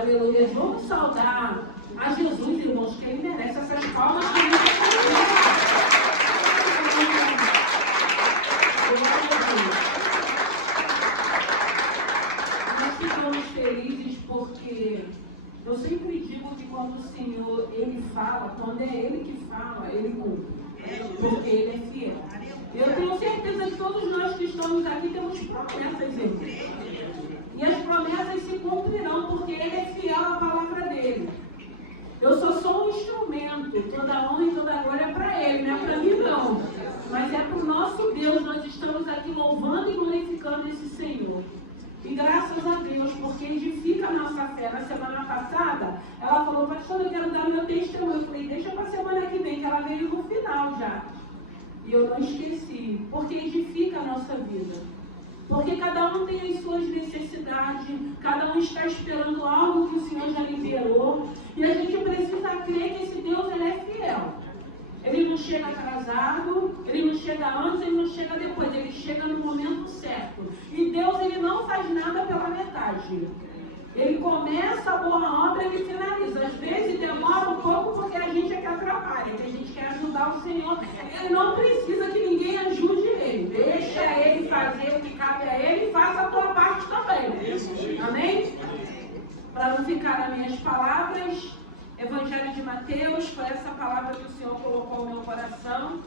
Aleluia. Vamos saudar a Jesus, irmãos, que Ele merece essas palmas. Nós ficamos felizes porque eu sempre digo que quando o Senhor, Ele fala, quando é Ele que fala, Ele cumpre. Porque Ele é fiel. Eu tenho certeza que todos nós que estamos aqui temos promessas, irmãos. E as promessas se cumprirão, porque Ele é fiel à palavra dEle. Eu só sou um instrumento, toda honra e toda glória é para Ele, não é para mim não. Mas é para o nosso Deus, nós estamos aqui louvando e glorificando esse Senhor. E graças a Deus, porque edifica a nossa fé. Na semana passada, ela falou, pastor, eu quero dar meu testemunho. Eu falei, deixa para a semana que vem, que ela veio no final já. E eu não esqueci, porque edifica a nossa vida. Porque cada um tem as suas necessidades, cada um está esperando algo que o Senhor já liberou. E a gente precisa crer que esse Deus, Ele é fiel. Ele não chega atrasado, Ele não chega antes, Ele não chega depois, Ele chega no momento certo. E Deus, Ele não faz nada pela metade. Ele começa a boa obra e Ele finaliza. Às vezes demora um pouco porque a gente é que atrapalha, que a gente quer ajudar o Senhor. Ele não precisa que ninguém ajude Ele. Deixa Ele fazer o que cabe a Ele e faça a tua parte também. Amém? Para não ficar nas minhas palavras, Evangelho de Mateus, foi essa palavra que o Senhor colocou no meu coração.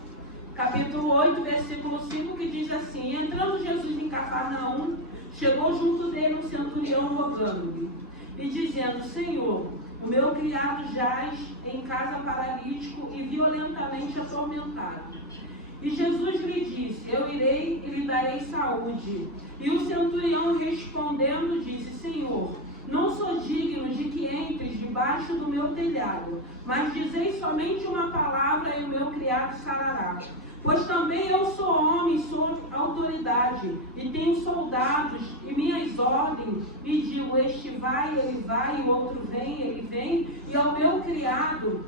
Capítulo 8, versículo 5, que diz assim: entrando Jesus em Cafarnaum, chegou junto dele um centurião rogando-lhe e dizendo: Senhor, o meu criado jaz em casa paralítico e violentamente atormentado. E Jesus lhe disse: eu irei e lhe darei saúde. E o centurião respondendo disse: Senhor, não sou digno de que entres debaixo do meu telhado, mas dizei somente uma palavra e o meu criado sarará. Pois também eu sou homem, sou autoridade, e tenho soldados e minhas ordens, e digo, este vai, ele vai, e o outro vem, ele vem, e ao meu criado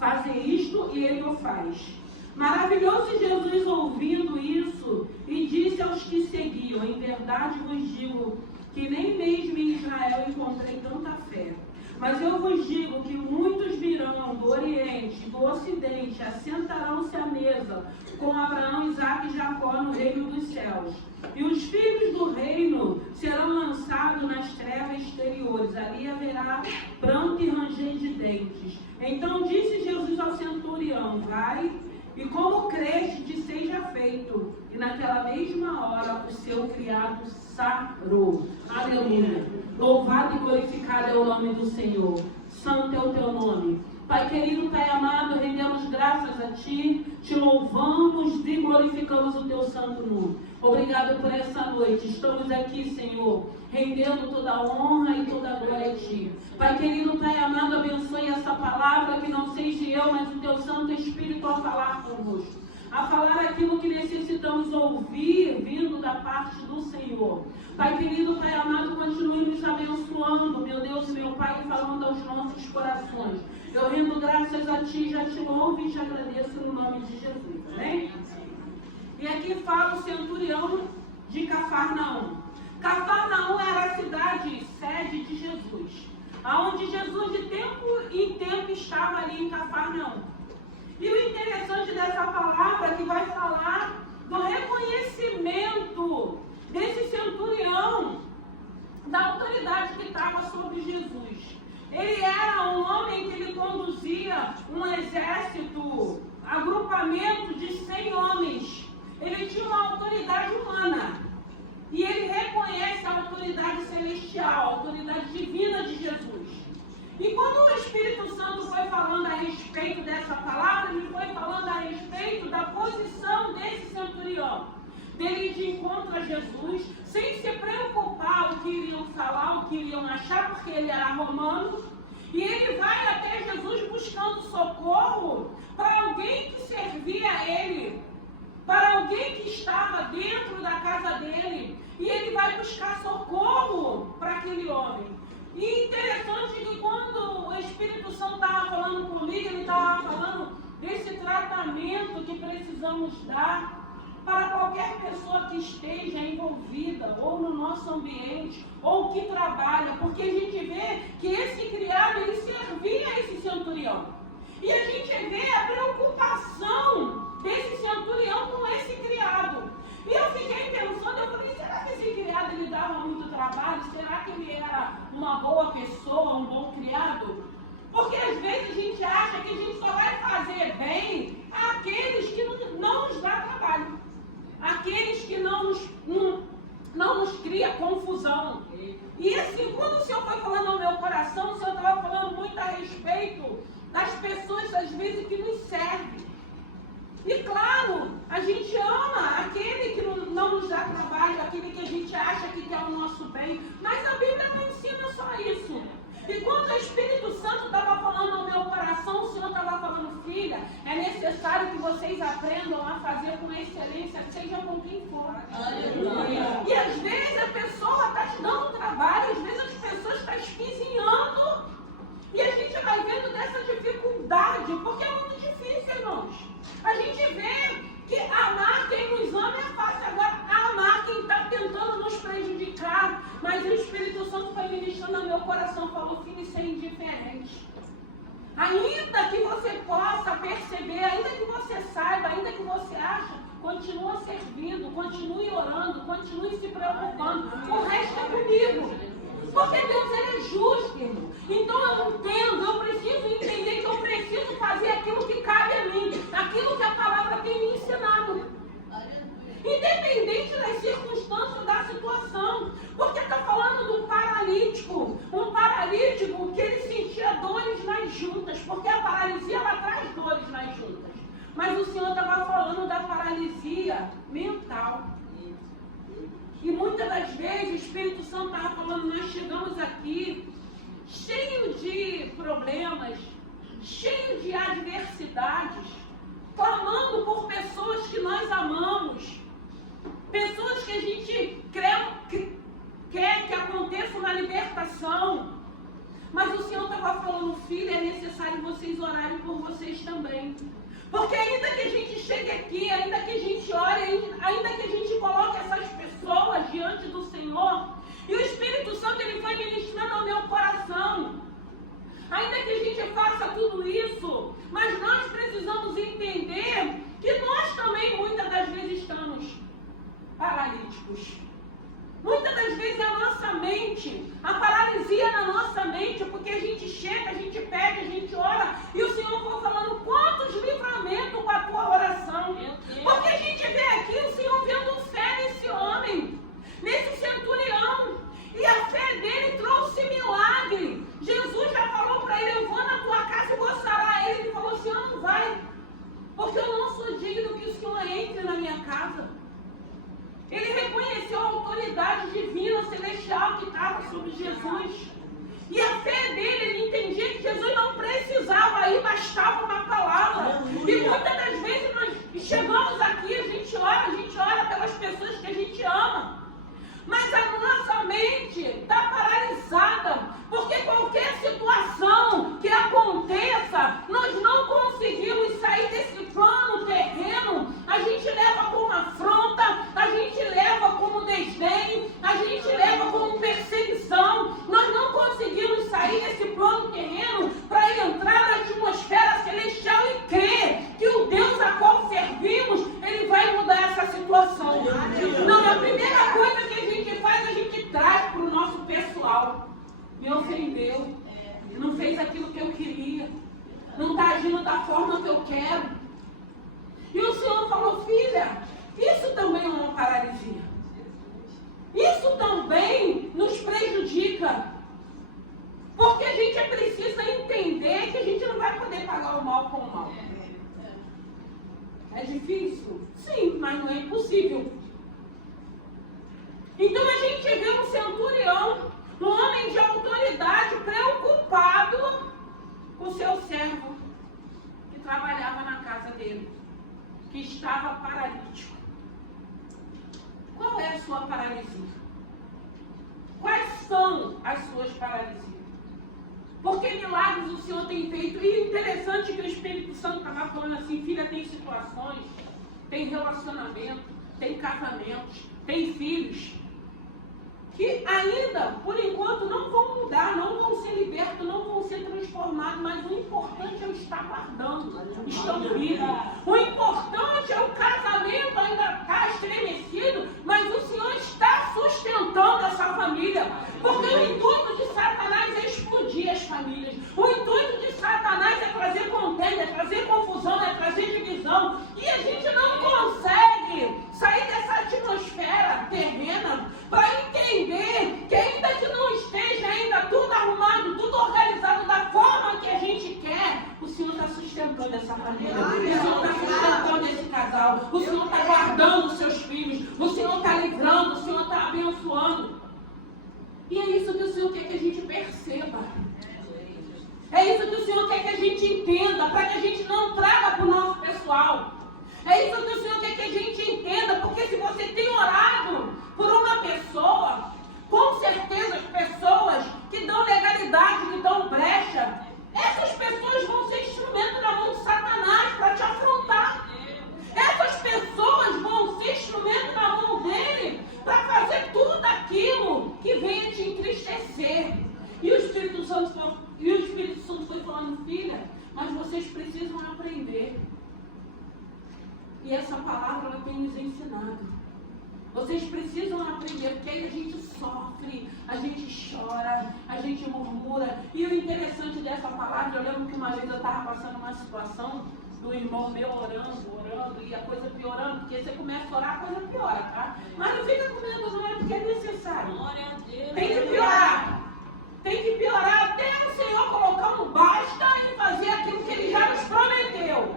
fazer isto, e ele o faz. Maravilhou-se Jesus ouvindo isso, e disse aos que seguiam, em verdade vos digo, que nem mesmo em Israel encontrei tanta fé. Mas eu vos digo que muitos virão do Oriente, do Ocidente, assentarão-se à mesa com Abraão, Isaque e Jacó no reino dos céus. E os filhos do reino serão lançados nas trevas exteriores. Ali haverá pranto e ranger de dentes. Então disse Jesus ao centurião: vai, e como creste, seja feito. E naquela mesma hora o seu criado sarou. Aleluia. Louvado e glorificado é o nome do Senhor. Santo é o teu nome. Pai querido, Pai amado, rendemos graças a Ti, Te louvamos e glorificamos o Teu santo nome. Obrigado por essa noite. Estamos aqui, Senhor, rendendo toda a honra e toda a glória a Ti. Pai querido, Pai amado, abençoe essa palavra, que não seja eu, mas o Teu Santo Espírito a falar conosco. A falar aquilo que necessitamos ouvir, vindo da parte do Senhor. Pai querido, Pai amado, continue nos abençoando, meu Deus e meu Pai, falando aos nossos corações. Eu rendo graças a Ti, já Te louvo e Te agradeço no nome de Jesus. Amém? E aqui fala o centurião de Cafarnaum. Cafarnaum era a cidade sede de Jesus, aonde Jesus de tempo em tempo estava ali em Cafarnaum. E o interessante dessa palavra é que vai falar do reconhecimento desse centurião, da autoridade que estava sobre Jesus. Ele era um homem que ele conduzia um exército, agrupamento de 100 homens. Ele tinha uma autoridade humana. E ele reconhece a autoridade celestial, a autoridade divina de Jesus. E quando o Espírito Santo foi falando a respeito dessa palavra, ele foi falando a respeito da posição desse centurião, dele de encontro a Jesus, sem se preocupar o que iriam falar, o que iriam achar, porque ele era romano. E ele vai até Jesus buscando socorro para alguém que servia a ele, para alguém que estava dentro da casa dele. E ele vai buscar socorro para aquele homem. E interessante que quando o Espírito Santo estava falando comigo, ele estava falando desse tratamento que precisamos dar para qualquer pessoa que esteja envolvida, ou no nosso ambiente, ou que trabalha, porque a gente vê que esse criado, ele servia a esse centurião. E a gente vê a preocupação desse centurião com esse criado. E eu fiquei pensando, eu falei, será que esse criado ele dava muito trabalho? Será que ele era uma boa pessoa, um bom criado? Porque às vezes a gente acha que a gente só vai fazer bem àqueles que não nos dá trabalho. Aqueles que não nos cria confusão. E assim, quando o Senhor foi falando ao meu coração, o Senhor estava falando muito a respeito das pessoas, às vezes, que nos servem. E claro, a gente ama aquele que não nos dá trabalho, aquele que a gente acha que quer o nosso bem, mas a Bíblia não ensina só isso. E quando o Espírito Santo estava falando ao meu coração, o Senhor estava falando, filha, é necessário que vocês aprendam a fazer com excelência, seja com quem for. Aleluia. E às vezes a pessoa está te dando trabalho, às vezes as pessoas estão esquisinhando, e a gente vai vendo dessa dificuldade, porque é muito difícil, irmãos. A gente vê que amar quem nos ama é fácil, agora amar quem está tentando nos prejudicar. Mas o Espírito Santo foi ministrando no meu coração, falou, filho, isso é indiferente. Ainda que você possa perceber, ainda que você saiba, ainda que você ache, continua servindo, continue orando, continue se preocupando. O resto é comigo. Porque Deus, ele é justo, irmão. Então eu entendo, eu preciso entender que eu preciso fazer aquilo que cabe a mim, aquilo que a palavra tem me ensinado. Independente das circunstâncias da situação. Porque está falando do paralítico. Um paralítico que ele sentia dores nas juntas. Porque a paralisia, ela traz dores nas juntas. Mas o Senhor estava falando da paralisia mental. E muitas das vezes o Espírito Santo estava falando, nós chegamos aqui cheio de problemas, cheio de adversidades, clamando por pessoas que nós amamos, pessoas que a gente quer que aconteça uma libertação. Mas o Senhor estava falando, filho, é necessário vocês orarem por vocês também. Porque ainda que a gente chegue aqui, ainda que a gente ore, ainda que a gente coloque essas pessoas diante do Senhor, e o Espírito Santo, ele foi ministrando ao meu coração. Ainda que a gente faça tudo isso, mas nós precisamos entender que nós também, muitas das vezes, estamos paralíticos. Muitas das vezes a nossa mente, a paralisia na nossa mente, porque a gente chega, a gente pede, a gente ora, e o Senhor foi falando quantos livramentos com a tua oração. Porque a gente vê aqui o Senhor vendo fé nesse homem, nesse centurião, e a fé dele trouxe milagre. Jesus já falou para ele, eu vou na tua casa e vou sarar ele. Ele falou, o Senhor não vai, porque eu não sou digno que o Senhor entre na minha casa. Ele reconheceu a autoridade divina, celestial que estava sobre Jesus. E a fé dele, ele entendia que Jesus não precisava ir, bastava uma palavra. E muitas das vezes nós chegamos aqui, a gente ora pelas pessoas que a gente ama. Mas a nossa mente está paralisada, porque qualquer situação que aconteça, nós não conseguimos sair desse plano terreno. A gente leva como afronta, a gente leva como desdém, a gente leva como perseguição. Nós não conseguimos sair desse plano terreno para entrar na atmosfera celestial e crer que o Deus a qual servimos, ele vai mudar essa situação. Não, a primeira coisa que a gente faz, a gente traz para o nosso pessoal. Me ofendeu, não fez aquilo que eu queria, não está agindo da forma que eu quero. E o Senhor falou, filha, isso também é uma paralisia. Isso também nos prejudica. Porque a gente precisa entender que a gente não vai poder pagar o mal com o mal. É difícil? Sim, mas não é impossível. Então a gente vê um centurião, um homem de autoridade, preocupado com o seu servo, que trabalhava na casa dele, que estava paralítico. Qual é a sua paralisia? Quais são as suas paralisias? Porque milagres o Senhor tem feito. E interessante que o Espírito Santo estava falando assim, filha, tem situações, tem relacionamento, tem casamentos, tem filhos, que ainda, por enquanto, não vão mudar, não vão ser libertos, não vão ser transformados, mas o importante é eu estar guardando, estão vivos. O importante é o casamento ainda está estremecido, mas o Senhor está sustentando essa família, porque o intuito de Satanás é explodir as famílias, o intuito de Satanás é trazer contenda, é trazer confusão, é trazer divisão, e a gente não consegue sair dessa atmosfera terrena para entender que ainda que não esteja ainda tudo arrumado, tudo organizado da forma que a gente quer, o Senhor está sustentando essa família, o Senhor está sustentando esse casal, o Senhor está guardando os seus filhos, o Senhor está livrando, o Senhor está abençoando. E é isso que o Senhor quer que a gente perceba. É isso que o Senhor quer que a gente entenda, para que a gente não traga para o nosso pessoal. É isso que o Senhor quer que a gente entenda, porque se você tem orado por uma pessoa, com certeza as pessoas que dão legalidade, que dão brecha, essas pessoas vão ser instrumento na mão de Satanás para te afrontar. Essas pessoas vão ser instrumento na mão dele para fazer tudo aquilo que venha te entristecer. E o Espírito Santo foi falando, filha, mas vocês precisam aprender. E essa palavra ela tem nos ensinado. Vocês precisam aprender, porque aí a gente sofre, a gente chora, a gente murmura. E o interessante dessa palavra, eu lembro que uma vez eu estava passando uma situação do irmão meu orando, e a coisa piorando, porque você começa a orar, a coisa piora, tá? Mas não fica com medo, não, é porque é necessário. Tem que piorar. Tem que piorar até o Senhor colocar um basta e fazer aquilo que Ele já nos prometeu.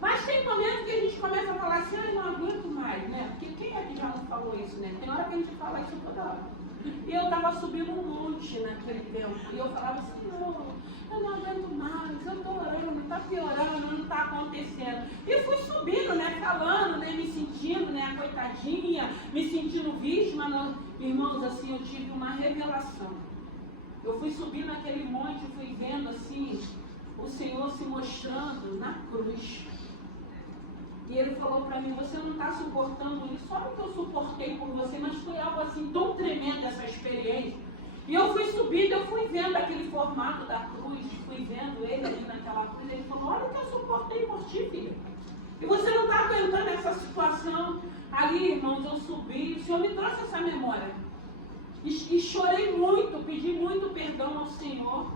Mas tem momentos que a gente começa a falar assim, ai, não aguento mais, né? Porque quem é que já não falou isso, né? Tem hora que a gente fala isso toda hora. E eu estava subindo um monte naquele tempo. E eu falava, Senhor, eu não aguento mais, eu estou orando, está piorando, não está acontecendo. E fui subindo, né? Falando, né? Me sentindo, né? A coitadinha, me sentindo vítima. Não. Irmãos, assim, eu tive uma revelação. Eu fui subindo aquele monte, fui vendo assim, o Senhor se mostrando na cruz. E Ele falou para mim, você não está suportando isso, só porque eu suportei por você, mas foi algo assim tão tremendo essa experiência. E eu fui subindo, eu fui vendo aquele formato da cruz, fui vendo Ele ali naquela cruz, Ele falou, olha o que eu suportei por ti, filha. E você não está aguentando essa situação. Ali, irmãos, eu subi, o Senhor me trouxe essa memória. E chorei muito, pedi muito perdão ao Senhor,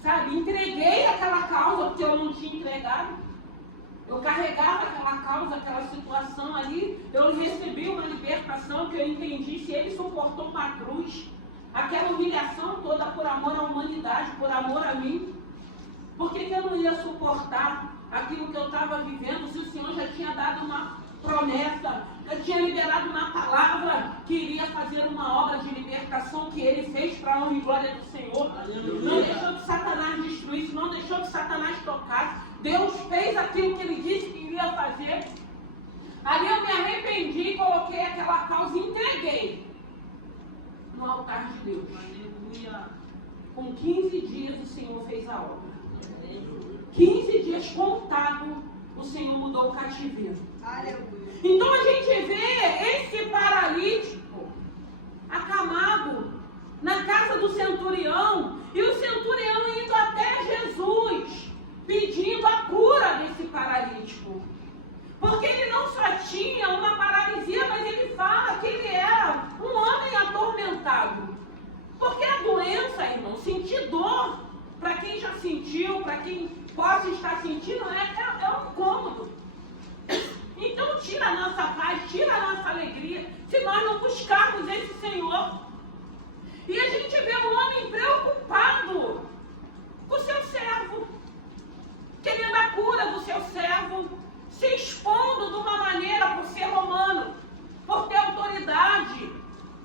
sabe? Entreguei aquela causa, porque eu não tinha entregado. Eu carregava aquela causa, aquela situação ali. Eu recebi uma libertação que eu entendi. Se Ele suportou uma cruz, aquela humilhação toda por amor à humanidade, por amor a mim, por que eu não ia suportar aquilo que eu estava vivendo, se o Senhor já tinha dado uma promessa, eu tinha liberado uma palavra que iria fazer uma obra de libertação que Ele fez para a honra e glória do Senhor. Não deixou que Satanás destruísse, não deixou que Satanás tocasse. Deus fez aquilo que Ele disse que iria fazer. Ali eu me arrependi, coloquei aquela causa e entreguei no altar de Deus. Com 15 dias o Senhor fez a obra. 15 dias contado, o Senhor mudou o cativeiro. Então a gente vê esse paralítico acamado na casa do centurião, e o centurião indo até Jesus, pedindo a cura desse paralítico. Porque ele não só tinha uma paralisia, mas ele fala que ele era um homem atormentado. Porque a doença, irmão, sentir dor, para quem já sentiu, para quem possa estar sentindo, é um incômodo. Então tira a nossa paz, tira a nossa alegria, se nós não buscarmos esse Senhor. E a gente vê um homem preocupado com o seu servo, querendo a cura do seu servo, se expondo de uma maneira por ser romano, por ter autoridade,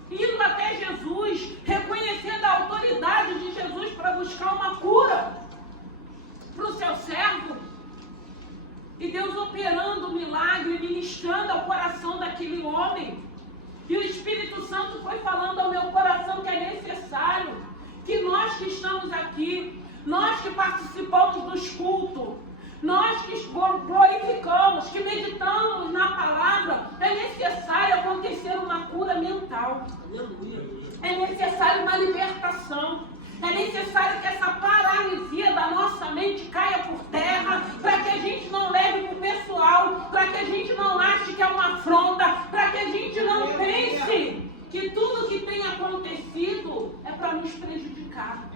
indo até Jesus, reconhecendo a autoridade de Jesus para buscar uma cura para o seu servo. E Deus operando o milagre, ministrando ao coração daquele homem. E o Espírito Santo foi falando ao meu coração que é necessário que nós que estamos aqui, nós que participamos dos cultos, Nós que glorificamos, que meditamos na palavra, é necessário acontecer uma cura mental. É necessário uma libertação. É necessário que essa paralisia da nossa mente caia por terra, para que a gente não leve para o pessoal, para que a gente não ache que é uma afronta, para que a gente não pense que tudo que tem acontecido é para nos prejudicar.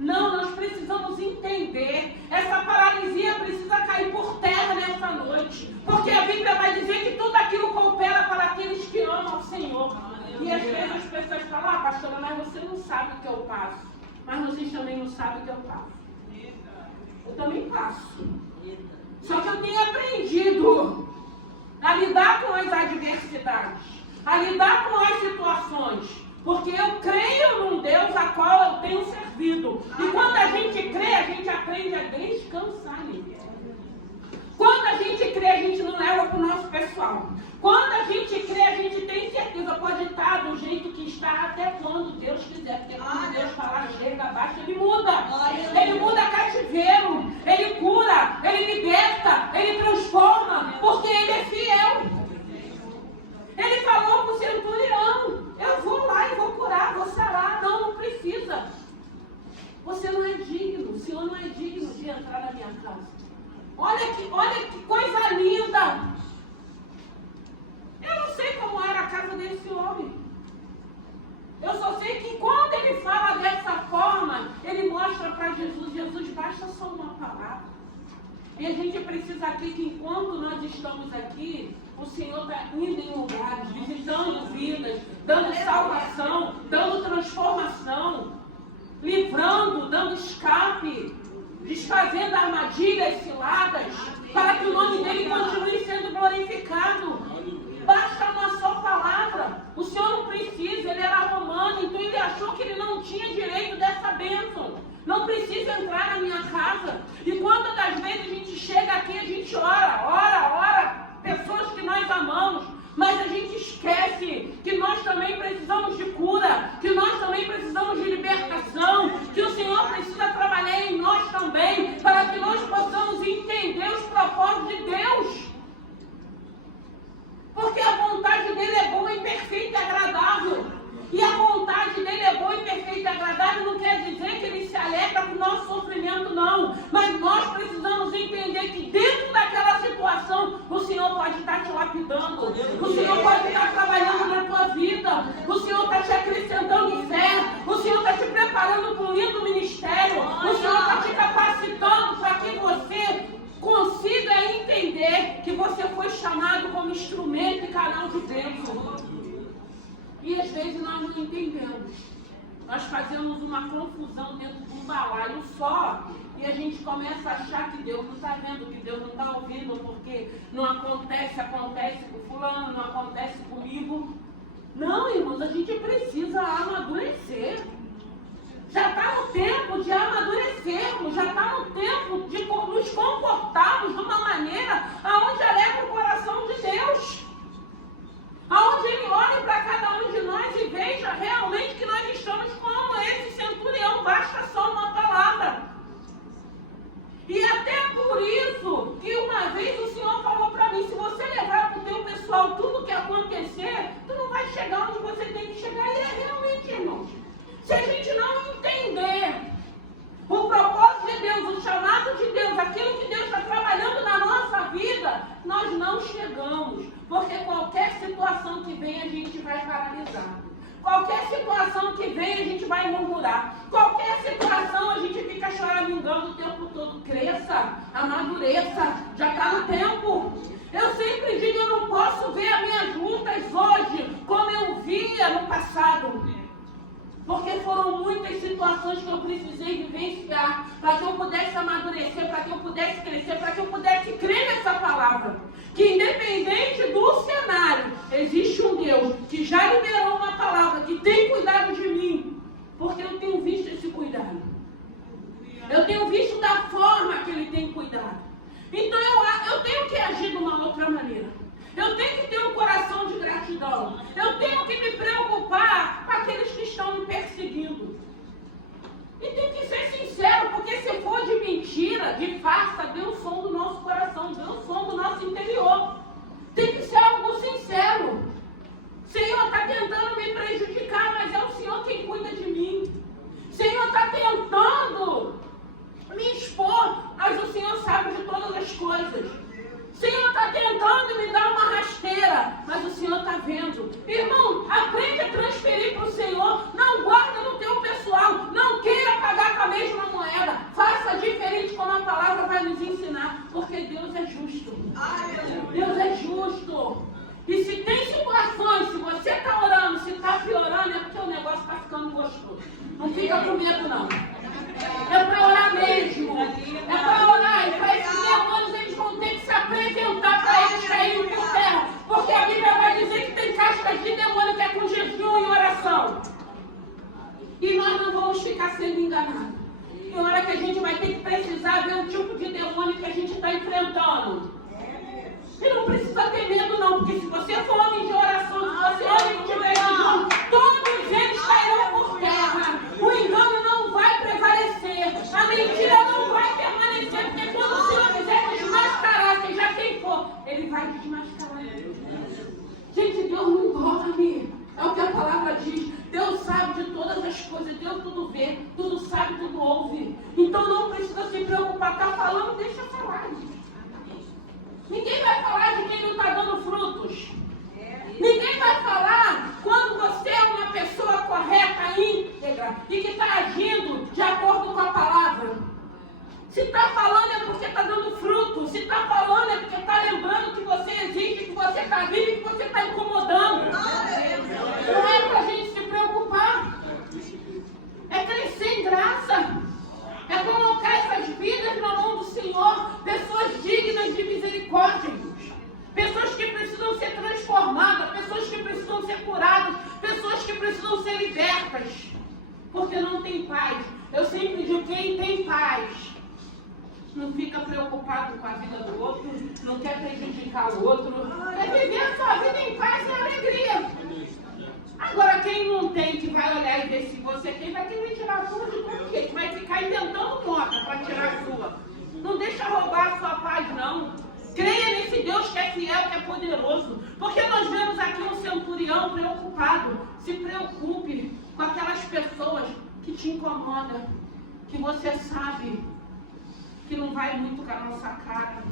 Não, nós precisamos entender, essa paralisia precisa cair por terra nessa noite, porque a Bíblia vai dizer que tudo aquilo coopera para aqueles que amam o Senhor. E às vezes as pessoas falam, pastora, mas você não sabe o que eu passo, mas vocês também não sabem o que eu passo. Eu também passo, só que eu tenho aprendido a lidar com as adversidades, a lidar com as situações, porque eu creio num Deus a qual eu tenho servido. E quando a gente crê, a gente aprende a descansar nele. Quando a gente crê, a gente não leva para o nosso pessoal. Quando a gente crê, a gente tem certeza, pode estar do jeito que está até quando Deus quiser. Porque quando Deus falar, chega abaixo, Ele muda. Ele muda cativeiro, Ele cura, Ele liberta, Ele transforma, porque Ele é fiel. Ele falou para o centurião, eu vou lá e vou curar, vou sarar. Não precisa. Você não é digno, o Senhor não é digno de entrar na minha casa. Olha que coisa linda. Eu não sei como era a casa desse homem. Eu só sei que quando ele fala dessa forma, ele mostra para Jesus, basta só uma palavra. E a gente precisa aqui que enquanto nós estamos aqui, o Senhor está indo em lugares, visitando vidas, dando salvação, dando transformação, livrando, dando escape, desfazendo armadilhas, ciladas, para que o nome dele continue sendo glorificado. Basta uma só palavra. O Senhor não precisa, ele era romano, então ele achou que ele não tinha direito dessa bênção. Não precisa entrar na minha casa. E quantas das vezes a gente chega aqui, a gente ora, pessoas que nós amamos, mas a gente esquece que nós também precisamos de cura, que nós também precisamos de libertação, que o Senhor precisa trabalhar em nós também, para que nós possamos entender os propósitos de Deus. Porque a vontade dele é boa e perfeita e agradável. E a vontade dele é boa e perfeita e agradável não quer dizer que ele se alegra com o nosso sofrimento, não. Mas nós precisamos entender que dentro daquela situação, o Senhor pode estar te lapidando. O Senhor pode estar trabalhando na tua vida. O Senhor está te acrescentando fé. O Senhor está te preparando para um lindo ministério. O Senhor está te capacitando para que você consiga entender que você foi chamado como instrumento e canal de Deus. E às vezes nós não entendemos. Nós fazemos uma confusão dentro de um balaio só. E a gente começa a achar que Deus não está vendo, que Deus não está ouvindo, porque não acontece com fulano, não acontece comigo. Não, irmãos, a gente precisa amadurecer. Já está no tempo de amadurecermos, já está no tempo de nos comportarmos de uma maneira aonde alegra o coração de Deus. Aonde Ele olhe para cada um de nós e veja realmente que nós estamos como esse centurião, basta só uma palavra. E até por isso que uma vez o Senhor falou para mim, se você levar para o teu pessoal tudo que acontecer, tu não vai chegar onde você tem que chegar. E é realmente, irmãos. Se a gente não entender o propósito de Deus, o chamado de Deus, aquilo que Deus está trabalhando na nossa vida, nós não chegamos. Porque qualquer situação que vem, a gente vai paralisar. Qualquer situação que vem, a gente vai murmurar. Qualquer situação, a gente fica choramingando o tempo todo. Cresça, amadureça, já está no tempo. Eu sempre digo, eu não posso ver as minhas lutas hoje como eu via no passado. Porque foram muitas situações que eu precisei vivenciar para que eu pudesse amadurecer, para que eu pudesse crescer, para que eu pudesse crer nessa palavra. Que independente do cenário, existe um Deus que já liberou uma palavra, que tem cuidado de mim. Porque eu tenho visto esse cuidado. Eu tenho visto da forma que Ele tem cuidado. Então eu tenho que agir de uma outra maneira. Eu tenho que ter um coração de gratidão. Eu tenho que me preocupar com aqueles que estão me perseguindo. E tem que ser sincero, porque se for de mentira, de farsa, Deus sou poderoso. Não fica com medo, não. É para orar mesmo. É para orar. E para esses demônios eles vão ter que se apresentar para eles caírem por terra. Porque a Bíblia vai dizer que tem cascas de demônio que é com jejum e oração. E nós não vamos ficar sendo enganados. Tem hora que a gente vai ter que precisar ver o tipo de demônio que a gente está enfrentando. E não precisa ter medo não, porque se você for homem de oração, se você é homem que tiver jejum, todos eles cairão por terra. O engano não vai prevalecer. A mentira não vai permanecer, porque quando o Senhor quiser desmascarar, seja quem for, Ele vai desmascarar. Gente, Deus não dorme. É o que a palavra diz. Deus sabe de todas as coisas. Deus tudo vê, tudo sabe, tudo ouve. Então não precisa se preocupar. Está falando, deixa falar. Ninguém vai falar de quem não está dando frutos. Ninguém vai falar quando você é uma pessoa correta, íntegra e que está agindo de acordo com a palavra. Se está falando é porque está dando fruto. Se está falando é porque está lembrando que você existe, que você está vivo e que você está incomodando. Não é para a gente se preocupar. É crescer em graça. É colocar essas vidas na mão do Senhor. Pessoas dignas de misericórdia. Pessoas que precisam ser transformadas. Pessoas que precisam ser curadas. Pessoas que precisam ser libertas. Porque não tem paz. Eu sempre digo, quem tem paz não fica preocupado com a vida do outro, não quer prejudicar o outro, quer viver a sua vida em paz e alegria. Agora, quem não tem, que vai olhar e ver se você tem, vai querer tirar a sua de todo jeito, vai ficar inventando nota para tirar a sua. Não deixa roubar a sua paz, não. Creia nesse Deus que é fiel, que é poderoso. Porque nós vemos aqui um centurião preocupado. Se preocupe com aquelas pessoas que te incomodam, que você sabe que não vai muito com a nossa cara.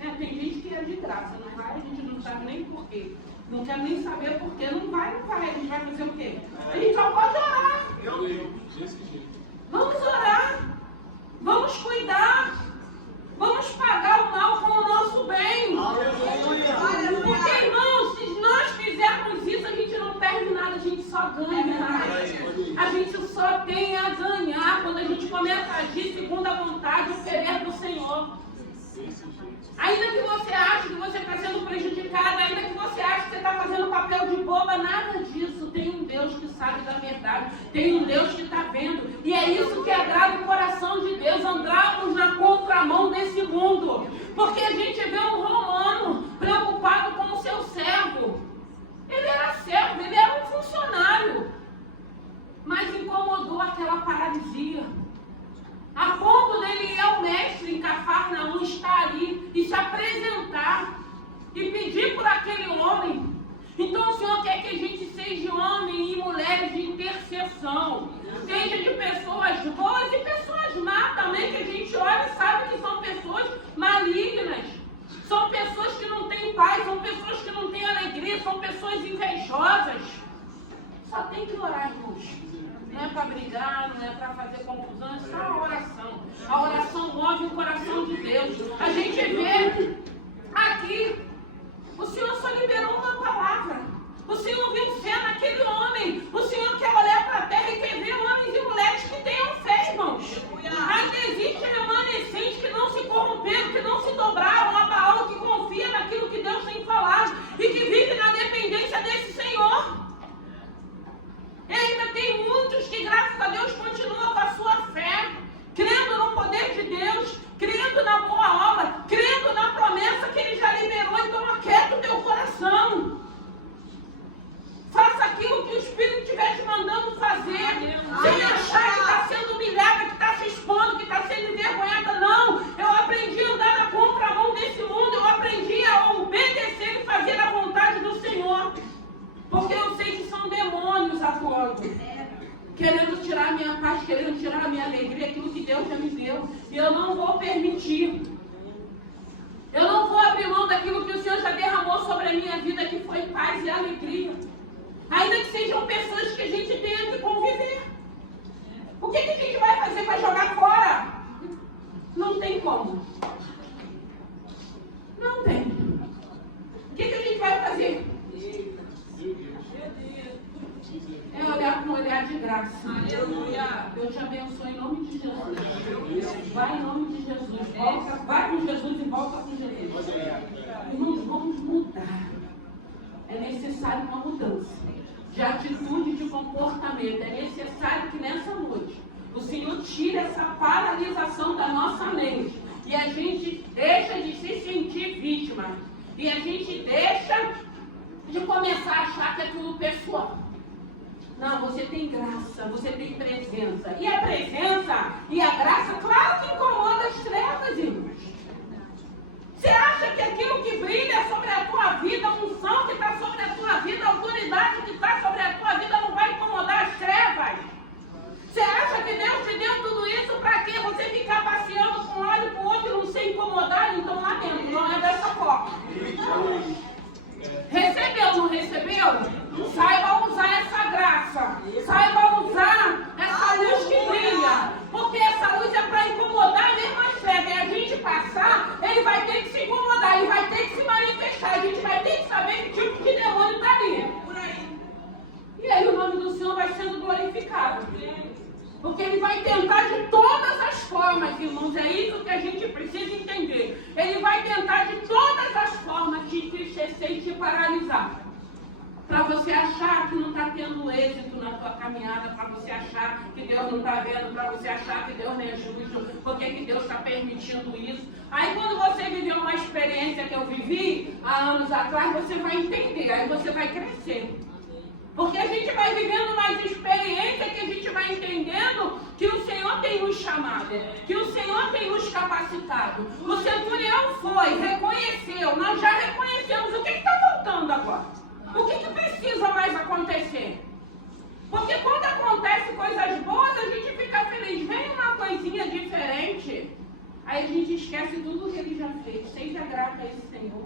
Tem gente que é de graça, não vai, a gente não sabe nem porquê. Não quer nem saber porquê, não vai. A gente vai fazer o quê? A gente só pode orar. Vamos orar. Vamos cuidar. Vamos pagar o mal com o nosso bem. Porque, irmãos, se nós fizermos isso, a gente não perde nada, a gente só ganha. A gente só tem a ganhar quando a gente começa a agir segundo a vontade e o querer do Senhor. Ainda que você ache que você está sendo prejudicado, ainda que você ache que você está fazendo papel de boba, nada disso. Tem um Deus que sabe da verdade, tem um Deus que está vendo. E é isso que agrada o coração de Deus, andarmos na contramão desse mundo. Porque a gente vê um romano preocupado com o seu servo. Ele era servo, ele era um funcionário. Mas incomodou aquela paralisia. A ponto dele ir ao mestre em Cafarnaum, estar ali e se apresentar e pedir por aquele homem. Então o Senhor quer que a gente seja homem e mulheres de intercessão, seja de pessoas boas e pessoas más também, que a gente olha e sabe que são pessoas malignas, são pessoas que não têm paz, são pessoas que não têm alegria, são pessoas invejosas. Só tem que orar, irmãos. Não é para brigar, não é para fazer confusão, é só a oração. A oração move o coração de Deus. A gente vê aqui, o Senhor só liberou uma palavra. O Senhor viu fé naquele homem. O Senhor quer olhar para a terra e quer ver homens e mulheres que tenham fé, irmãos. Ainda existe remanescentes que não se corromperam, que não se dobraram a Baal, que confia naquilo que Deus tem falado e que vive na dependência desse Senhor. E ainda tem muitos que, graças a Deus, continuam com a sua fé, crendo no poder de Deus, crendo na boa obra, crendo na promessa que Ele já liberou. Então aquieta o teu coração. Faça aquilo que o Espírito estiver te mandando fazer, sem achar que está sendo humilhada, que está se expondo, que está sendo envergonhada. Não, eu aprendi a andar na contramão desse mundo, eu aprendi a obedecer e fazer a vontade do Senhor. Porque eu sei que são demônios atuando, querendo tirar a minha paz, querendo tirar a minha alegria, aquilo que Deus já me deu. E eu não vou permitir. Eu não vou abrir mão daquilo que o Senhor já derramou sobre a minha vida, que foi paz e alegria. Ainda que sejam pessoas que a gente tenha que conviver. O que a gente vai fazer para jogar fora? Não tem como. Não tem. O que a gente vai fazer? É olhar com um olhar de graça. Aleluia. Eu te abençoo em nome de Jesus. Vai em nome de Jesus. Volta, vai com Jesus e volta com Jesus. Irmãos, vamos mudar. É necessário uma mudança de atitude, de comportamento. É necessário que nessa noite o Senhor tire essa paralisação da nossa mente. E a gente deixa de se sentir vítima. E a gente deixa de começar a achar que é tudo pessoal. Não, você tem graça, você tem presença. E a presença e a graça, claro que incomoda as trevas, irmãos. Você acha que aquilo que brilha sobre a tua vida, a unção que está sobre a tua vida, a autoridade que está sobre a tua vida não vai incomodar as trevas? Você acha que Deus te deu tudo isso para quê? Você ficar passeando com um olho para o outro e não ser incomodado? Então lá dentro, não é dessa forma. Recebeu ou não recebeu? Saiba usar essa graça. Saiba usar essa luz que brilha. Porque essa luz é para incomodar mesmo as trevas. E a gente passar, ele vai ter que se incomodar, ele vai ter que se manifestar. A gente vai ter que saber que tipo de demônio está ali. E aí o nome do Senhor vai sendo glorificado. Porque ele vai tentar de todas as formas, irmãos. É isso que a gente precisa entender. Ele vai tentar de todas as formas te entristecer e te paralisar. Para você achar que não está tendo êxito na tua caminhada, para você achar que Deus não está vendo, para você achar que Deus não é justo, porque que Deus está permitindo isso. Aí quando você viveu uma experiência que eu vivi há anos atrás, você vai entender, aí você vai crescer. Porque a gente vai vivendo mais experiência, que a gente vai entendendo que o Senhor tem nos chamado, que o Senhor tem nos capacitado. O centurião foi, reconheceu, nós já reconhecemos. O que está faltando agora? O que precisa mais acontecer? Porque quando acontece coisas boas, a gente fica feliz. Vem uma coisinha diferente, aí a gente esquece tudo que ele já fez. Seja grato a esse Senhor.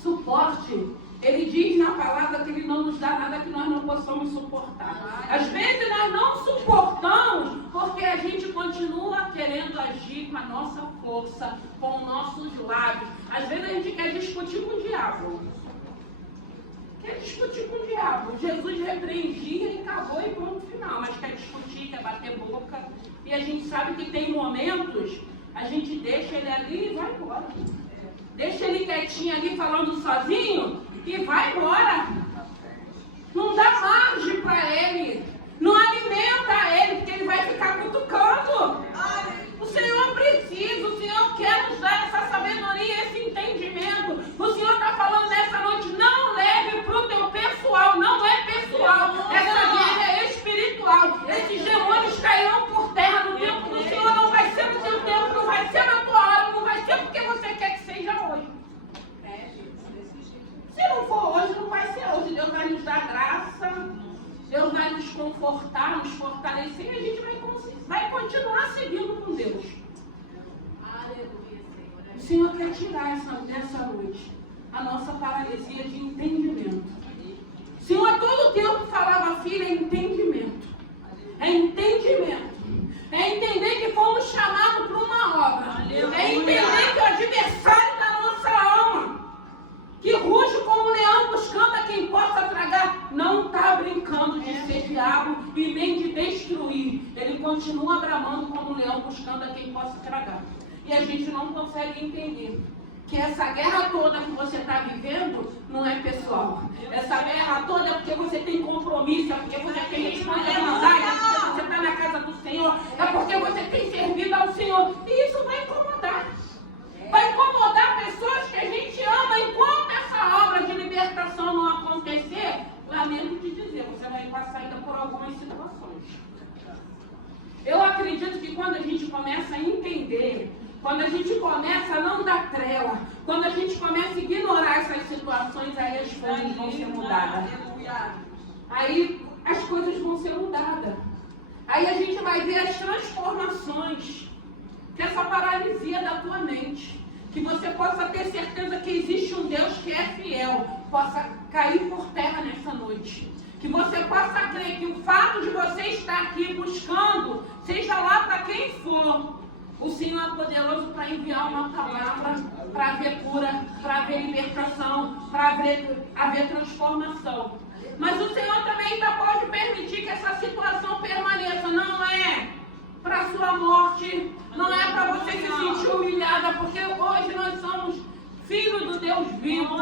Suporte. Ele diz na palavra que ele não nos dá nada que nós não possamos suportar. Às vezes nós não suportamos porque a gente continua querendo agir com a nossa força, com os nossos lábios. Às vezes a gente quer discutir com o diabo. Quer discutir com o diabo. Jesus repreendia e acabou e pronto, final. Mas quer discutir, quer bater boca. E a gente sabe que tem momentos, a gente deixa ele ali e vai embora. Deixa ele quietinho ali falando sozinho e vai embora. Não dá margem para ele. Não alimenta ele, porque ele vai ficar cutucando. O Senhor precisa, o Senhor quer nos dar essa sabedoria, esse entendimento. O Senhor está falando nessa noite, não leve para o teu pessoal, não é pessoal. Essa guerra é espiritual. Esses demônios cairão por terra no tempo do Senhor. Não vai ser no teu tempo, não vai ser na tua hora, não vai ser porque você quer que seja hoje. Se não for hoje, não vai ser hoje. Deus vai nos dar graça, Deus vai nos confortar, nos fortalecer, e a gente vai continuar seguindo com Deus. Aleluia, Senhor. O Senhor quer tirar dessa noite a nossa paralisia de entendimento. O Senhor a todo tempo falava, filha, é entendimento. É entendimento. É entender que fomos chamados para uma obra. Aleluia. É entender que o adversário da nossa alma, que ruge como um leão buscando a quem possa tragar, não está brincando de ser diabo e nem de destruir. Ele continua bramando como um leão buscando a quem possa tragar. E a gente não consegue entender que essa guerra toda que você está vivendo não é pessoal. Essa guerra toda é porque você tem compromisso, é porque você tem responsabilidade, é porque você está na casa do Senhor, é porque você tem servido ao Senhor. E isso vai incomodar. Vai incomodar pessoas que a gente ama. Enquanto essa obra de libertação não acontecer, lamento te dizer, você vai passar ainda por algumas situações. Eu acredito que quando a gente começa a entender, quando a gente começa a não dar trela, quando a gente começa a ignorar essas situações, aí as coisas vão ser mudadas. Aí as coisas vão ser mudadas. Aí a gente vai ver as transformações. Que essa paralisia da tua mente, que você possa ter certeza que existe um Deus que é fiel, possa cair por terra nessa noite. Que você possa crer que o fato de você estar aqui buscando, seja lá para quem for, o Senhor Senhor é poderoso para enviar uma palavra, para haver cura, para haver libertação, para haver transformação. Mas o Senhor também ainda pode permitir que essa situação permaneça. Não é para a sua morte, não é para você se sentir humilhada, porque hoje nós somos filhos do Deus vivo,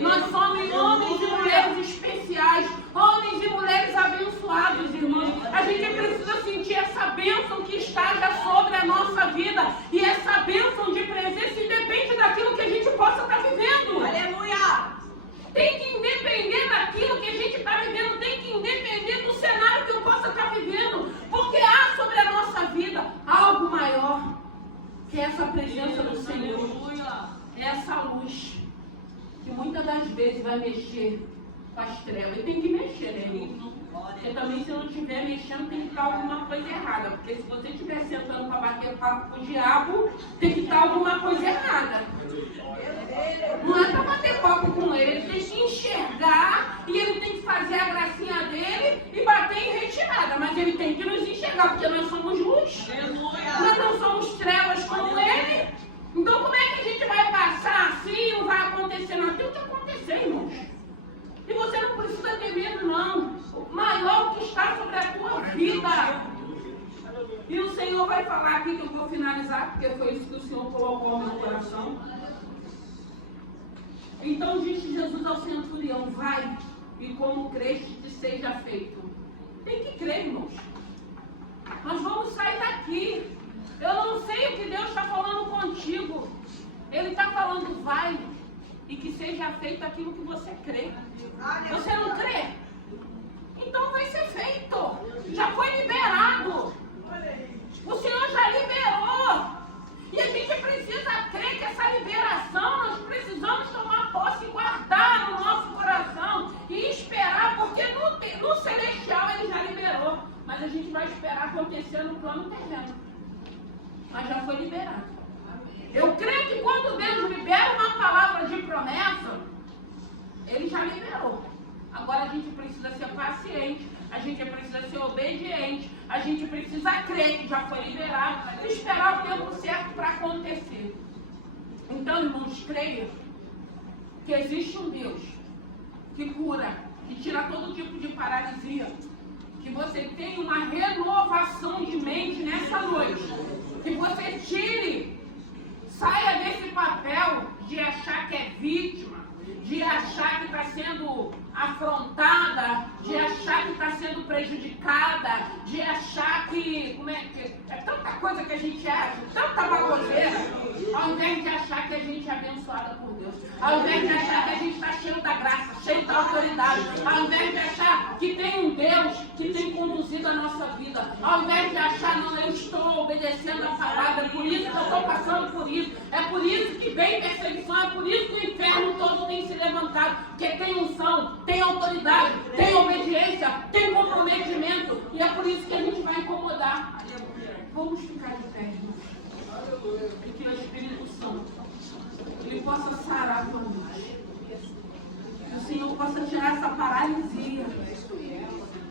nós somos homens e mulheres especiais, homens e mulheres abençoados, irmãos. A gente precisa sentir essa bênção que está já sobre a nossa vida, e essa bênção de presença independe daquilo que a gente possa estar vivendo. Aleluia! Tem que independer daquilo que a gente está vivendo, tem que independer do cenário que eu possa estar vivendo, porque há sobre a nossa vida algo maior, que é essa presença do Senhor, é essa luz, que muitas das vezes vai mexer com as trevas, e tem que mexer, né, irmão? Porque também, se não estiver mexendo, tem que estar alguma coisa errada, porque se você estiver sentando para bater papo com o diabo, tem que estar alguma coisa errada. Não é para bater papo com ele, ele tem que enxergar e ele tem que fazer a gracinha dele e bater em retirada, mas ele tem que nos enxergar, porque nós somos luz, nós não somos trevas como ele. Então como é que a gente vai passar assim, não vai acontecer nada? Tem que acontecer, irmãos. E você não precisa ter medo, não. O maior que está sobre a tua vida. E o Senhor vai falar aqui, que eu vou finalizar, porque foi isso que o Senhor colocou no meu coração. Então disse Jesus ao centurião: vai, e como creste te seja feito. Tem que crer, irmãos. Nós vamos sair daqui. Eu não sei o que Deus está falando contigo. Ele está falando: vai, e que seja feito aquilo que você crê. Você não crê? Então vai ser feito. Já foi liberado. O Senhor já liberou. E a gente precisa crer que essa liberação, nós precisamos tomar posse e guardar no nosso coração e esperar, porque no celestial ele já liberou. Mas a gente vai esperar acontecer no plano terreno. Mas já foi liberado. Eu creio que quando Deus libera uma palavra de promessa, ele já liberou. Agora a gente precisa ser paciente, a gente precisa ser obediente, a gente precisa crer que já foi liberado e esperar o tempo certo para acontecer. Então, irmãos, creia que existe um Deus que cura, que tira todo tipo de paralisia, que você tenha uma renovação de mente nessa noite, que você tire, saia desse papel de achar que é vítima, de achar que está sendo afrontada, de achar que está sendo prejudicada, de achar que, é tanta coisa que a gente acha, tanta baboseira, ao invés de achar que a gente é abençoada por Deus, ao invés de achar que a gente está cheio da graça, cheio da autoridade, ao invés de achar que tem um Deus que tem conduzido a nossa vida, ao invés de achar, não, eu estou obedecendo a palavra, é por isso que eu estou passando por isso, é por isso que vem perseguição, é por isso que o inferno todo tem se levantado, porque tem unção, tem autoridade, tem obediência, tem comprometimento, e é por isso que a gente vai incomodar. Vamos ficar de pé, irmãos, e que o Espírito Santo ele possa sarar a tua mente, que o Senhor possa tirar essa paralisia,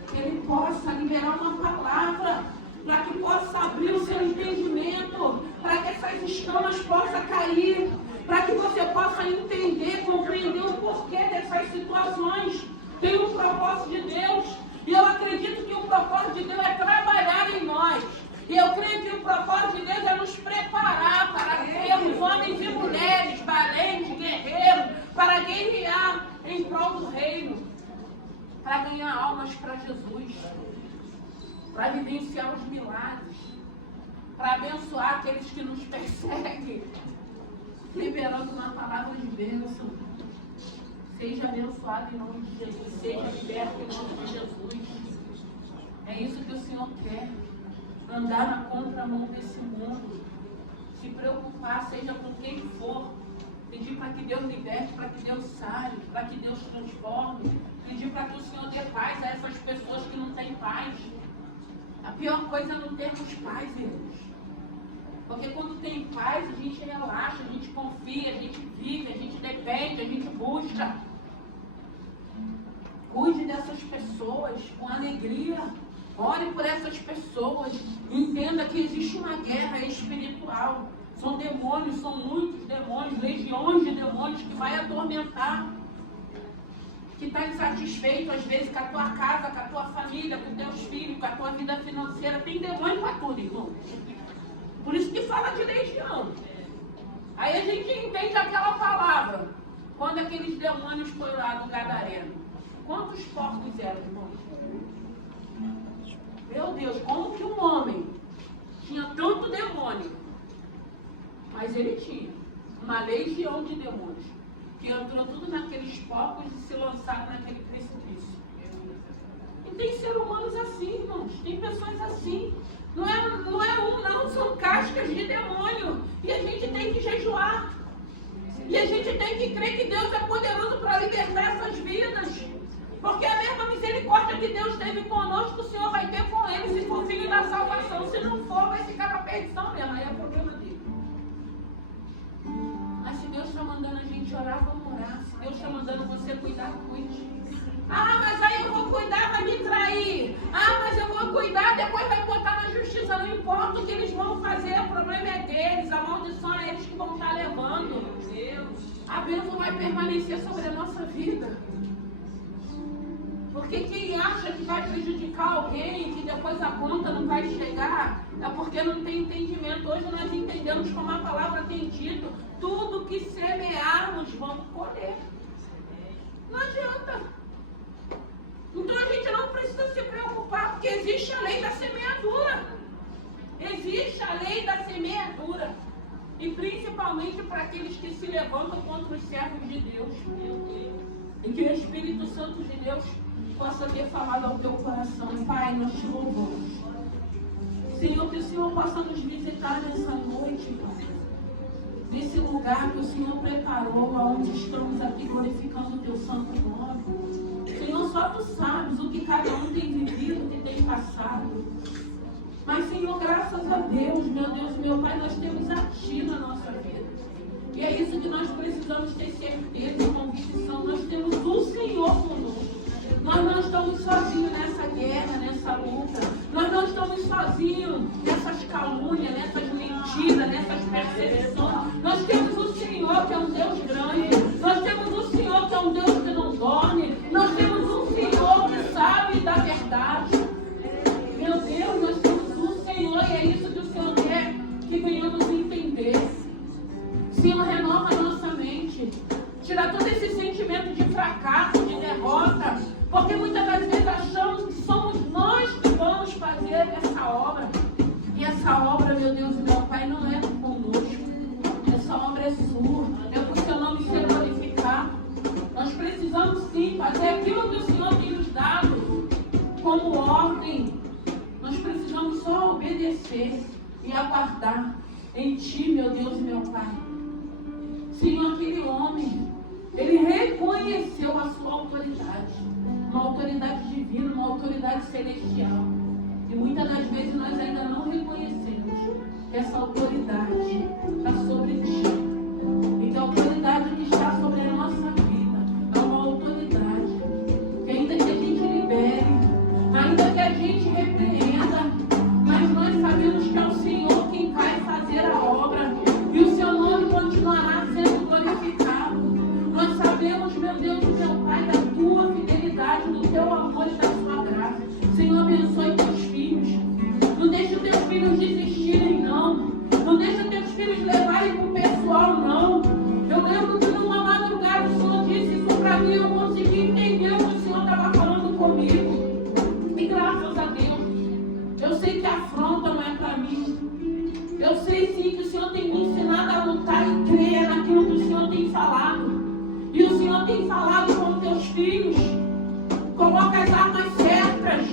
que ele possa liberar uma palavra para que possa abrir o seu entendimento, para que essas escamas possam cair, para que você possa entender, compreender o porquê dessas situações. Tem um propósito de Deus, e eu acredito que o propósito de Deus é trabalhar em nós. E eu creio que o propósito de Deus é nos preparar para sermos homens e mulheres valentes, guerreiros, para guerrear em prol do reino, para ganhar almas para Jesus, para vivenciar os milagres, para abençoar aqueles que nos perseguem, liberando uma palavra de bênção. Seja abençoado em nome de Jesus, seja liberto em nome de Jesus. É isso que o Senhor quer. Andar na contramão desse mundo, se preocupar, seja com quem for, pedir para que Deus liberte, para que Deus sare, para que Deus transforme, pedir para que o Senhor dê paz a essas pessoas que não têm paz. A pior coisa é não termos paz, irmãos. Porque quando tem paz, a gente relaxa, a gente confia, a gente vive, a gente depende, a gente busca. Cuide dessas pessoas com alegria, Ore por essas pessoas. Entenda que existe uma guerra espiritual. São demônios, são muitos demônios, legiões de demônios que vai atormentar. Que está insatisfeito às vezes com a tua casa, com a tua família, com os teus filhos, com a tua vida financeira. Tem demônio para tudo, irmão. Por isso que fala de legião. Aí a gente entende aquela palavra. Quando aqueles demônios foram lá no Gadareno. Quantos porcos eram, irmão? Meu Deus, como que um homem tinha tanto demônio? Mas ele tinha uma legião de demônios que entrou tudo naqueles porcos e se lançaram naquele precipício. E tem seres humanos assim, irmãos. Tem pessoas assim. Não é um, não. São cascas de demônio. E a gente tem que jejuar. E a gente tem que crer que Deus é poderoso para libertar essas vidas. Porque a mesma misericórdia que Deus teve conosco, o Senhor vai ter com ele, se for filho da salvação. Se não for, vai ficar para a perdição mesmo. Aí é problema dele. Mas se Deus está mandando a gente orar, vamos orar. Se Deus está mandando você cuidar, cuide. Ah, mas aí eu vou cuidar, vai me trair. Ah, mas eu vou cuidar, depois vai botar na justiça. Não importa o que eles vão fazer, o problema é deles. A maldição é eles que vão estar levando. A bênção vai permanecer sobre a nossa vida. Porque quem acha que vai prejudicar alguém, que depois a conta não vai chegar, é porque não tem entendimento. Hoje nós entendemos como a palavra tem dito: tudo que semearmos vamos colher. Não adianta. Então a gente não precisa se preocupar, porque existe a lei da semeadura. Existe a lei da semeadura. E principalmente para aqueles que se levantam contra os servos de Deus. E que o Espírito Santo de Deus possa ter falado ao teu coração. Pai, nós te louvamos. Senhor, que o Senhor possa nos visitar nessa noite, Pai. Nesse lugar que o Senhor preparou, onde estamos aqui glorificando o teu santo nome. Senhor, só tu sabes o que cada um tem vivido, o que tem passado. Mas, Senhor, graças a Deus, meu Deus, meu Pai, nós temos a Ti na nossa vida. E é isso que nós precisamos ter certeza e convicção. Nós temos o Senhor conosco. Nós não estamos sozinhos nessa guerra, nessa luta. Nós não estamos sozinhos nessas calúnias, nessas mentiras, nessas perseguições. Nós temos o Senhor, que é um Deus grande. Nós temos o Senhor, que é um Deus que não dorme. Nós temos um Senhor que sabe da verdade. Meu Deus, nós temos um Senhor e é isso que o Senhor quer que venhamos entender. Senhor, renova a nossa mente. Tira todo esse sentimento de fracasso, de derrota. Porque muitas das vezes achamos que somos nós que vamos fazer essa obra. E essa obra, meu Deus e meu Pai, não é conosco. Essa obra é sua. É para o seu nome ser glorificado. Nós precisamos sim fazer aquilo que o Senhor tem nos dado como ordem. Nós precisamos só obedecer e aguardar em Ti, meu Deus e meu Pai. Senhor, aquele homem, ele reconheceu a sua autoridade. Uma autoridade divina, uma autoridade celestial. E muitas das vezes nós ainda não reconhecemos que essa autoridade está sobre Ti. E que a autoridade que está sobre a nossa vida é uma autoridade que ainda que a gente libere, ainda que a gente repreenda, mas nós sabemos que é o Senhor quem vai fazer a obra. E o Seu nome continuará sendo glorificado. Nós sabemos, meu Deus e meu Pai, da Tua fidelidade, do Teu amor e da Sua graça. Senhor, abençoe Teus filhos. Não deixe os Teus filhos desistirem, não. Não deixe os Teus filhos levarem para o pessoal, não. Eu lembro que numa madrugada o Senhor disse isso para mim. Eu consegui entender o que o Senhor estava falando comigo. E graças a Deus, eu sei que a afronta não é para mim. Eu sei sim que o Senhor tem me ensinado a lutar e crer naquilo que o Senhor tem falado. E o Senhor tem falado com os Teus filhos. Coloca as armas certas.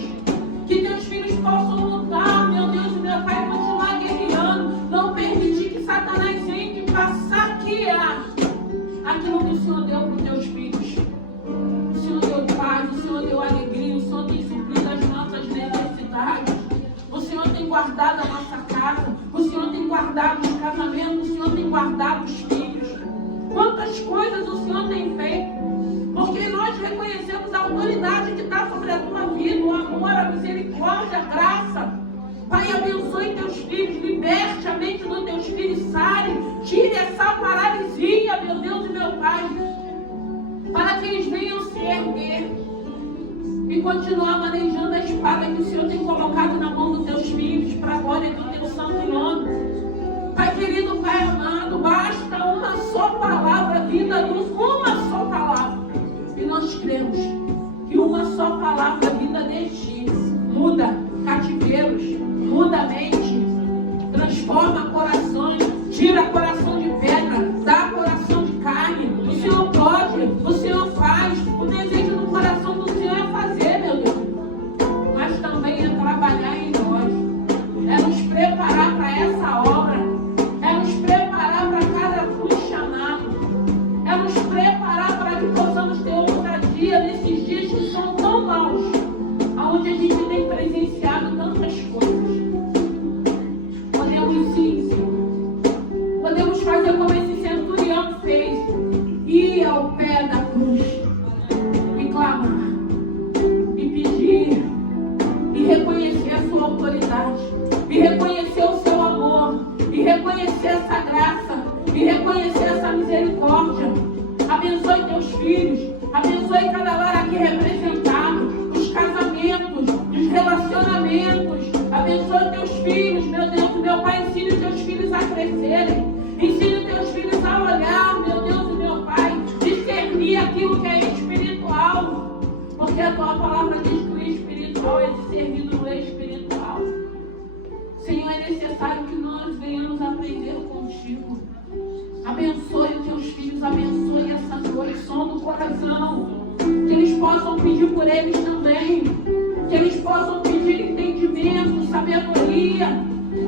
Que Teus filhos possam lutar, meu Deus e meu Pai, continuar guerreando. Não permitir que Satanás entre para saquear aquilo que o Senhor deu para os Teus filhos. O Senhor deu paz, o Senhor deu alegria, o Senhor tem suprido as nossas necessidades. O Senhor tem guardado a nossa casa, o Senhor tem guardado os casamentos, o Senhor tem guardado os filhos. Quantas coisas o Senhor tem feito. Porque nós reconhecemos a autoridade que está sobre a tua vida, o amor, a misericórdia, a graça. Pai, abençoe teus filhos, liberte a mente dos teus filhos, sare, tire essa paralisia, meu Deus e meu Pai, para que eles venham se erguer e continuar manejando a espada que o Senhor tem colocado na mão dos teus filhos, para a glória do teu santo nome. Pai querido, Pai amado, basta uma só palavra, vida luz, uma só palavra. E nós cremos que uma só palavra, vida de ti, muda cativeiros, muda a mente, transforma corações, tira coração de pedra, dá coração de carne. O Senhor pode, o Senhor faz, o desejo do coração do Senhor é fazer, meu Deus, mas também é trabalhar em nós, é nos preparar para essa obra, é nos preparar para cada cruz chamado, é nos preparar para que possamos ter ousadia nesses dias que são tão maus, onde a gente tem presenciado tantas coisas. Podemos sim, Senhor. Podemos fazer como esse centurião fez, ir ao pé da cruz e clamar, e pedir, e reconhecer a sua autoridade, e reconhecer o seu amor, e reconhecer essa graça, e reconhecer essa misericórdia. Abençoe teus filhos, abençoe cada lar aqui representado, os casamentos, os relacionamentos. Abençoe teus filhos, meu Deus, meu Pai, ensine teus filhos a crescerem, ensine teus filhos a olhar, meu Deus e meu Pai, discernir aquilo que é espiritual, porque a tua palavra diz que o espiritual é discernido no espiritual. Senhor, é necessário que nós venhamos aprender contigo. Abençoe os teus filhos, abençoe essa noite, som do coração, que eles possam pedir por eles também, que eles possam pedir entendimento, sabedoria,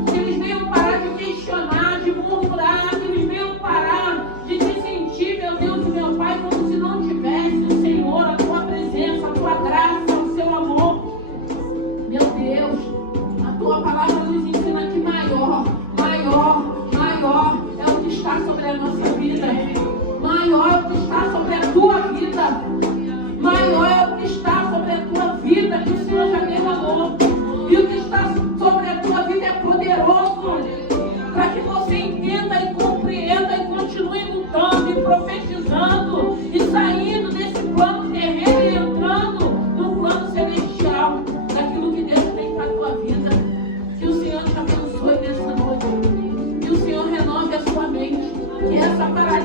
que eles venham parar de questionar, de murmurar, que eles venham parar de se sentir, meu Deus e meu Pai, como se não tivesse o Senhor, a tua presença, a tua graça, o seu amor. Meu Deus, a tua palavra nos ensina que maior é o que está sobre a nossa vida, maior é o que está sobre a tua vida, maior é o que está sobre a tua vida, que o Senhor já derramou, e o que está sobre a tua vida é poderoso, para que você entenda e compreenda e continue lutando e profetizando e saindo desse plano terreno e entrando no plano celestial, daquilo que Deus tem para a tua vida. Que o Senhor te abençoe nessa noite, que o Senhor renove a sua mente, que essa parada